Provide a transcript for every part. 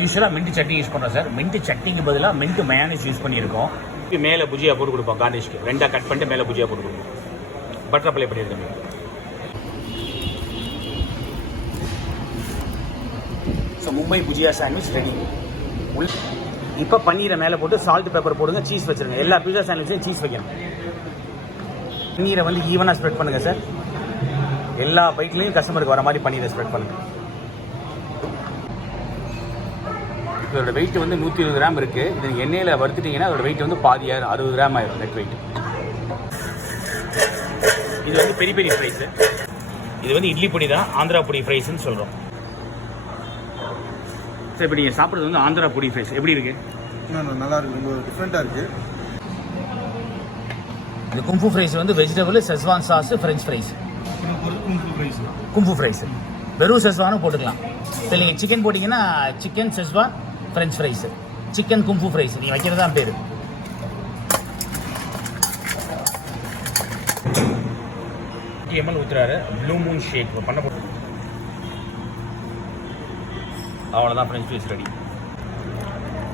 யூஸ்வலாக mint chutney use பண்ணுறோம் sir. Mint சட்னிக்கு பதிலாக மின்ட் மயோனைஸ் யூஸ் பண்ணியிருக்கோம். மேலே புஜியா போட்டு கொடுப்போம். கார்னிஷ்க்கு 2 கட் பண்ணிட்டு மேலே புஜியா போட்டு கொடுப்போம். பட்டர் அப்ளை பண்ணியிருக்கோம். So Mumbai bhujia sandwich ready. இப்போ பன்னீரை மேலே போட்டு சால்ட் பேப்பர் போடுங்க, சீஸ் வச்சுருங்க. எல்லா பீஸா சாண்ட்விச்சையும் சீஸ் வைக்கணும். பன்னீரை வந்து ஈவனாக ஸ்ப்ரெட் பண்ணுங்கள் சார். எல்லா பைட்லேயும் கஸ்டமருக்கு வர மாதிரி பன்னீரை ஸ்ப்ரெட் பண்ணுங்கள். இதோட வெயிட் வந்து 120 கிராம் இருக்குது. இது எண்ணெயில் வறுத்துட்டிங்கன்னா அதோட வெயிட் வந்து பாதியாயிரம், 60 கிராம் ஆயிரும் நெட் வெயிட். இது வந்து பெரிய பெரிய ஃப்ரைஸு. இது வந்து இட்லி பொடி தான், ஆந்திரா பொடி ஃப்ரைஸ்ன்னு சொல்கிறோம். சார் இப்போ நீங்கள் சாப்பிட்றது வந்து ஆந்திரா பொடி ஃப்ரைஸ் எப்படி இருக்குது? நல்லா இருக்குது, ரொம்ப டிஃப்ரெண்ட்டாக இருக்குது. இந்த கும்ஃபு ஃப்ரைஸ் வந்து vegetable, schezwan sauce, french fries. Kung fu fries வெறும் செஸ்வானும் போட்டுக்கலாம். இப்போ நீங்கள் சிக்கன் போட்டிங்கன்னா chicken schezwan french fries, chicken kung fu fries நீங்கள் வைக்கிறது தான் பேர். ml ஊற்றுறாரு. ப்ளூ மூன் ஷேக் பண்ண போட்டு அவ்வளோதான். French fries ready.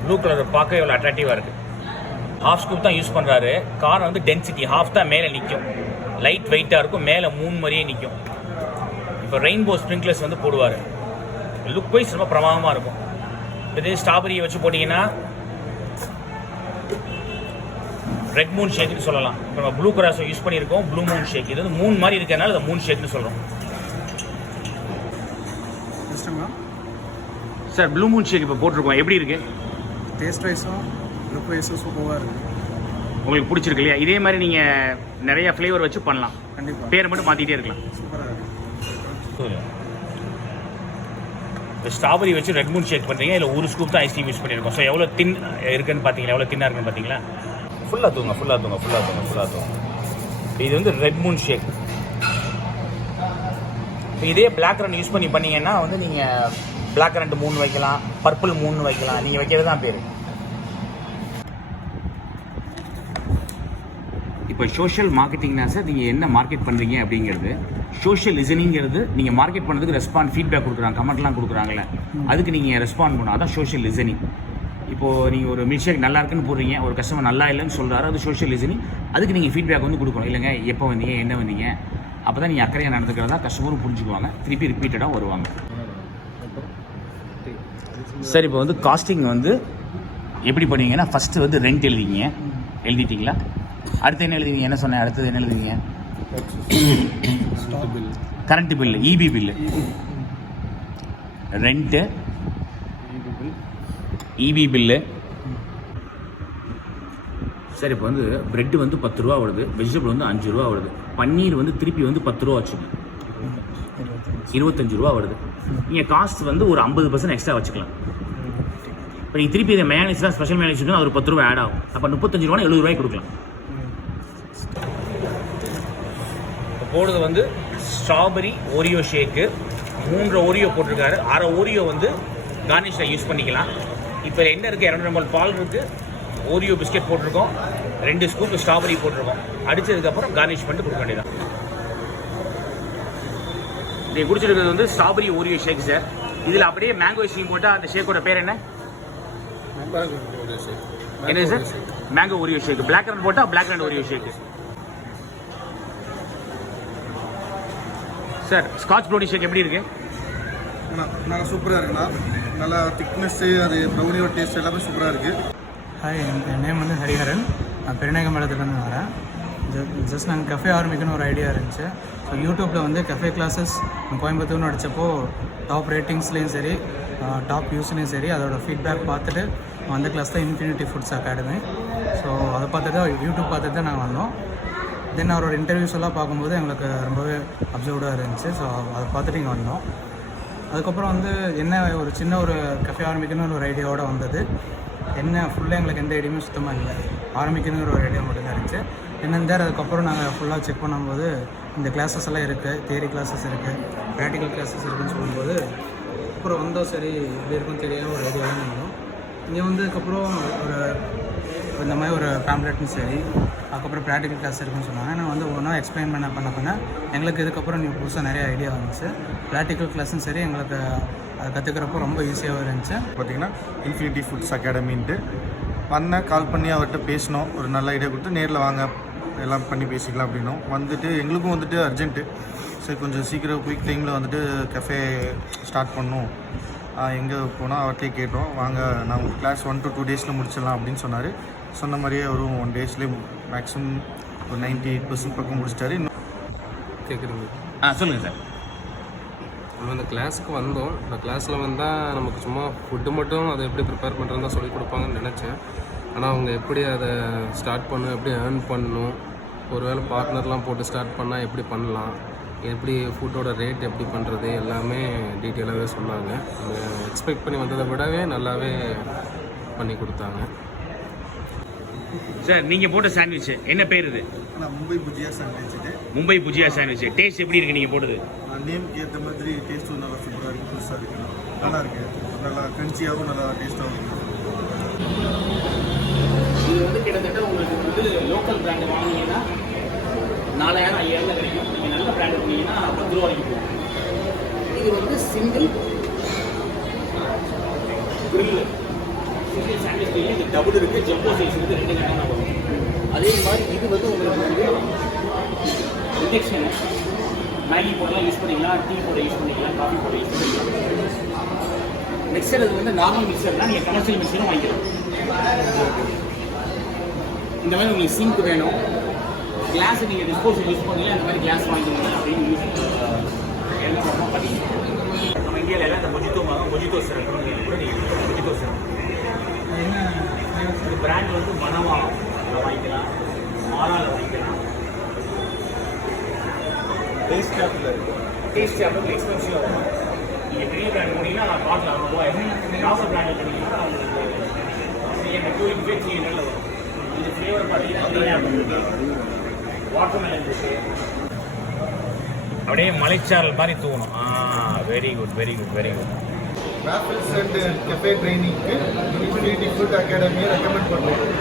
Blue colour பார்க்க எவ்வளோ அட்ராக்டிவாக இருக்குது. ஹாஃப் ஸ்கூப் தான் யூஸ் பண்ணுறாரு. காரம் வந்து டென்சிட்டி ஹாஃப் தான் மேலே நிற்கும். லைட் வெயிட்டாக இருக்கும், மேலே 3 மாதிரியே நிற்கும். இப்போ ரெயின்போ ஸ்ப்ரிங்க்லர்ஸ் வந்து போடுவார். லுக் வைஸ் ரொம்ப பிரமாதமாக இருக்கும். இதே ஸ்ட்ராபெரியை வச்சு போட்டிங்கன்னா ரெட் மூன் ஷேக்னு சொல்லலாம். இப்போ நம்ம ப்ளூ கிராஸை யூஸ் பண்ணியிருக்கோம். ப்ளூ மூன் ஷேக் இது வந்து மூன் மாதிரி இருக்கிறதுனால அதை மூன் ஷேக்னு சொல்கிறோம். சார் ப்ளூ மூன் ஷேக் இப்போ போட்டிருக்கோம். எப்படி இருக்குது? டேஸ்ட் வைஸும் லுக் வைஸும் சூப்பராக இருக்குது. உங்களுக்கு பிடிச்சிருக்கு இல்லையா? இதே மாதிரி நீங்கள் நிறைய ஃப்ளேவர் வச்சு பண்ணலாம். கண்டிப்பாக பேரை மட்டும் மாற்றிக்கிட்டே இருக்கலாம். சூப்பராக இருக்குது. இந்த ஸ்ட்ராபெரி வச்சு ரெட் மூன் ஷேக் பண்ணுறீங்க. இதில் ஒரு ஸ்கூப் தான் ஐஸ்கிரீம் யூஸ் பண்ணியிருக்கோம். ஸோ எவ்வளோ தின் இருக்குன்னு பார்த்தீங்களா? எவ்வளோ தின்னாக இருக்குன்னு பார்த்தீங்களா? ஃபுல்லாக தூங்க ஃபுல்லாக தூங்க ஃபுல்லாக தூங்க ஃபுல்லாக தூங்க. இது வந்து ரெட் மூன் ஷேக். இதே பிளாக் ரன் யூஸ் பண்ணீங்கன்னா வந்து நீங்கள் பிளாக் கரண்ட் 3 வைக்கலாம், பர்பிள் 3 வைக்கலாம். நீங்கள் வைக்கிறது தான் பேர். இப்போ சோஷியல் மார்க்கெட்டிங்னா சார் நீங்கள் என்ன மார்க்கெட் பண்ணுறீங்க அப்படிங்கிறது. சோஷியல் லிசனிங்கிறது நீங்கள் மார்க்கெட் பண்ணுறதுக்கு ரெஸ்பாண்ட் ஃபீட்பேக் கொடுக்குறாங்க, கமெண்ட்லாம் கொடுக்குறாங்களே, அதுக்கு நீங்கள் ரெஸ்பாண்ட் பண்ணணும். அதான் சோஷியல் லிசனிங். இப்போது நீங்கள் ஒரு மில்க் ஷேக் நல்லா இருக்குன்னு போடுறீங்க, ஒரு கஸ்டமர் நல்லா இல்லைன்னு சொல்கிறாரு, அது சோஷியல் லிசனிங். அதுக்கு நீங்கள் ஃபீட்பேக் வந்து கொடுக்கணும். இல்லைங்க எப்போ வந்தீங்க, என்ன வந்தீங்க, அப்போ தான் நீங்கள் அக்கறையாக நடந்துக்கிறதா கஸ்டமரும் புரிஞ்சுக்குவாங்க, திருப்பி ரிப்பீட்டடாக வருவாங்க. சார் இப்போ வந்து காஸ்டிங் வந்து எப்படி பண்ணுவீங்கன்னா ஃபஸ்ட்டு வந்து ரெண்ட் எழுதிட்டிங்களா? அடுத்து என்ன எழுதுவீங்க? என்ன சொன்னேன்? அடுத்தது என்ன எழுதுவீங்க? Current bill, EB bill, rent, EB bill. Sir இப்போ வந்து பிரெட்டு வந்து 10 ரூபா வருது, வெஜிடபிள் வந்து 5 ரூபா வருது, பன்னீர் வந்து திருப்பி வந்து 10 ரூபா வச்சுங்க, 25 ரூபா வருது. நீங்கள் காஸ்ட் வந்து ஒரு 50% எக்ஸ்ட்ரா வச்சுக்கலாம். இப்போ நீங்கள் திருப்பி இதை மேனேஜ்லாம் ஸ்பெஷல் மேனேஜ் ஒரு 10 ரூபா ஆட் ஆகும். அப்போ 35 ரூபா 70 ரூபாய்க்கு கொடுக்கலாம். இப்போ போடுறது வந்து ஸ்ட்ராபெரி ஓரியோ ஷேக்கு, 3 ஓரியோ போட்டிருக்காரு. 1/2 ஓரியோ வந்து கார்னிஷில் யூஸ் பண்ணிக்கலாம். இப்போ என்ன இருக்குது? 200 ml பால் இருக்குது, ஓரியோ பிஸ்கெட் போட்டிருக்கோம், 2 ஸ்கூப் ஸ்ட்ராபெரி போட்டிருக்கோம். அடித்ததுக்கப்புறம் கார்னிஷ் பண்ணிட்டு கொடுக்க வேண்டியதான். நீங்கள் குடிச்சிருக்கிறது வந்து ஸ்ட்ராபெரி ஓரியோ ஷேக் சார். இதில் அப்படியே மேங்கோ ஐஸ்கிரீம் போட்டால் அந்த ஷேக்கோட பேர் என்ன? என்ன சார்? மேங்கோ ஓரியோ ஷேக். பிளாக் கரண்ட் போட்டால் பிளாக் கரண்ட் ஓரியோ ஷேக். சார் ஸ்காட்ச் ப்ரௌனி ஷேக் எப்படி இருக்கு? நல்லா சூப்பராக இருக்குண்ணா. நல்லா திக்னஸ்ஸு, அது ப்ரௌனியோட டேஸ்ட் எல்லாமே சூப்பராக இருக்குது. ஹாய், என் நேம் வந்து ஹரிஹரன். நான் பெருநேகமேளத்துலேருந்து வரேன். ஜஸ்ட் நாங்கள் கஃபே ஆரம்பிக்கணும்னு ஒரு ஐடியா இருந்துச்சு. ஸோ யூடியூப்பில் வந்து கஃபே கிளாஸஸ் கோயம்புத்தூர்னு அடித்தப்போ டாப் ரேட்டிங்ஸ்லேயும் சரி, டாப் வியூஸ்லேயும் சரி, அதோட ஃபீட்பேக் பார்த்துட்டு அந்த கிளாஸ் தான் இன்ஃபினிட்டி ஃபுட்ஸ் அகாடமி. ஸோ அதை பார்த்துட்டு தான், யூடியூப் பார்த்துட்டு தான் நாங்கள் வந்தோம். தென் அவரோட இன்டர்வியூஸ் எல்லாம் பார்க்கும்போது எங்களுக்கு ரொம்பவே அப்சர்வ்டாக இருந்துச்சு. ஸோ அதை பார்த்துட்டு இங்கே வந்தோம். அதுக்கப்புறம் வந்து என்ன ஒரு சின்ன ஒரு கஃபே ஆரம்பிக்கணும்னு ஒரு ஐடியாவோடு வந்தது. என்ன ஃபுல்லாக எங்களுக்கு எந்த ஐடியாவுமே சுத்தமாக இல்லை, ஆரம்பிக்கணுங்கிற ஒரு ஐடியா மட்டும்தான் இருந்துச்சு. என்னென்ன அதுக்கப்புறம் நாங்கள் ஃபுல்லாக செக் பண்ணும்போது இந்த கிளாஸஸ் எல்லாம் இருக்குது, தியரி கிளாஸஸ் இருக்குது, ப்ராக்டிக்கல் கிளாஸஸ் இருக்குதுன்னு சொல்லும்போது அப்புறம் வந்தோம். சரி இப்படி இருக்குன்னு தெரியாமல் ஒரு ஐடியாவும் இருந்தோம். இங்கே வந்ததுக்கப்புறம் ஒரு இந்த மாதிரி ஒரு பேம்ப்ளெட்டும் சரி, அதுக்கப்புறம் ப்ராக்டிக்கல் கிளாஸ் இருக்குன்னு சொன்னாங்க. நான் வந்து ஒன்றா எக்ஸ்பிளைன் பண்ண எங்களுக்கு இதுக்கப்புறம் புதுசாக நிறைய ஐடியா வந்துச்சு. ப்ராக்டிக்கல் கிளாஸும் சரி, எங்களுக்கு அதை கற்றுக்கிறப்போ ரொம்ப ஈஸியாகவும் இருந்துச்சு. பார்த்தீங்கன்னா இன்ஃபினிட்டி ஃபுட்ஸ் அகாடமின்ட்டு வந்தேன், கால் பண்ணி அவர்கிட்ட பேசினோம். ஒரு நல்ல ஐடியா கொடுத்து நேரில் வாங்க எல்லாம் பண்ணி பேசிக்கலாம் அப்படின்னோம். வந்துட்டு எங்களுக்கும் வந்துட்டு அர்ஜென்ட்டு, சரி கொஞ்சம் சீக்கிரம் குயிக் டைமில் வந்துட்டு கஃபே ஸ்டார்ட் பண்ணணும். எங்கே போனால் அவர்கிட்டே கேட்டோம், வாங்க நான் உங்கள் கிளாஸ் 1 to 2 டேஸில் முடிச்சிடலாம் அப்படின்னு சொன்னார். சொன்ன மாதிரியே அவரும் 1 டேஸ்லேயே மேக்ஸிமம் ஒரு 98% பக்கம் முடிச்சிட்டாரு. கேட்குறீங்க? சொல்லுங்கள் சார். நம்ம இந்த கிளாஸுக்கு வந்தோம். இந்த கிளாஸில் வந்தால் நமக்கு சும்மா ஃபுட்டு மட்டும் அதை எப்படி ப்ரிப்பேர் பண்ணுறதா சொல்லிக் கொடுப்பாங்கன்னு நினச்சேன். ஆனால் அவங்க எப்படி அதை ஸ்டார்ட் பண்ணணும், எப்படி ஏர்ன் பண்ணணும், ஒருவேளை பார்ட்னர்லாம் போட்டு ஸ்டார்ட் பண்ணால் எப்படி பண்ணலாம், எப்படி ஃபுட்டோட ரேட் எப்படி பண்ணுறது எல்லாமே டீட்டெயிலாகவே சொன்னாங்க. நம்ம எக்ஸ்பெக்ட் பண்ணி வந்ததை விடவே நல்லாவே பண்ணி கொடுத்தாங்க. சார் நீங்கள் போட்ட சாண்ட்விச் என்ன பேர் இது? ஆனால் மும்பை புஜியா சாண்ட்விச்சுட்டு மும்பை புஜியா சாண்ட்விச். டேஸ்ட் எப்படி இருக்குது நீங்கள் போட்டது? நேமுக்கு ஏற்ற மாதிரி டேஸ்ட்டும் நல்லா சூப்பராக இருக்குது, புதுசாக இருக்குது, நல்லா இருக்குது, நல்லா கிரன்ச்சியாகவும் நல்லா டேஸ்ட்டாகவும் இருக்குது. இது வந்து கிட்டத்தட்ட உங்களுக்கு வந்து லோக்கல் பிராண்டு வாங்கினீங்கன்னா 4000 5000 கிடைக்கும். நீங்கள் நல்ல பிராண்டு வாங்கினீங்கன்னா 10 ரூபா வரைக்கும் போகும். இது வந்து single grill, single sandwich grill. இது டபுள் இருக்குது, ஜம்போ சைஸ் வந்து 2 கட்டாக வரும். அதே மாதிரி இது வந்து உங்களுக்கு வந்து இன்ஜெக்ஷனு மேகி போடலாம் யூஸ் பண்ணிக்கலாம், டீ போட யூஸ் பண்ணிக்கலாம், காஃபி போட யூஸ் பண்ணிக்கலாம். மிக்சர் அது வந்து நார்மல் மிக்சர்னால் நீங்கள் கமர்ஷியல் மிக்சரும் வாங்கிக்கலாம். இந்த மாதிரி உங்களுக்கு சிங்க் வேணும், கிளாஸ் நீங்கள் டிஸ்போசல் யூஸ் பண்ணல அந்த மாதிரி கிளாஸ் வாங்கிக்கணும் அப்படின்னு யூஸ் எல்லாம் பண்ணிக்கலாம். நம்ம இந்தியாவில் எல்லாம் இந்த மொஜிட்டோ சிறப்பு கூட நீங்கள் மொஜிட்டோ சிறப்பு இந்த பிராண்ட் வந்து மனவா வாங்கிக்கலாம், மாலாவில் வாங்கிக்கலாம். டேஸ்ட் ஆப்பில் எக்ஸ்பென்சிவாக இருக்கும். நீங்கள் பெரிய பிராண்ட் போனீங்கன்னா பாட்டில் 60 ரூபாய், நார்மல் பிராண்டில் போனீங்கன்னா எனக்கு 2 வரும். இந்த ஃப்ளேவர் பார்த்தீங்கன்னா வாட்டர்மெலன் இருக்குது, அப்படியே மலைச்சாரல் மாதிரி தூணும். Very good very good very good. Raffles and cafe ட்ரைனிங்க்கு இன்ஃபினிட்டி ஃபுட் அகாடமியை ரெக்கமெண்ட் பண்ணுறோம்.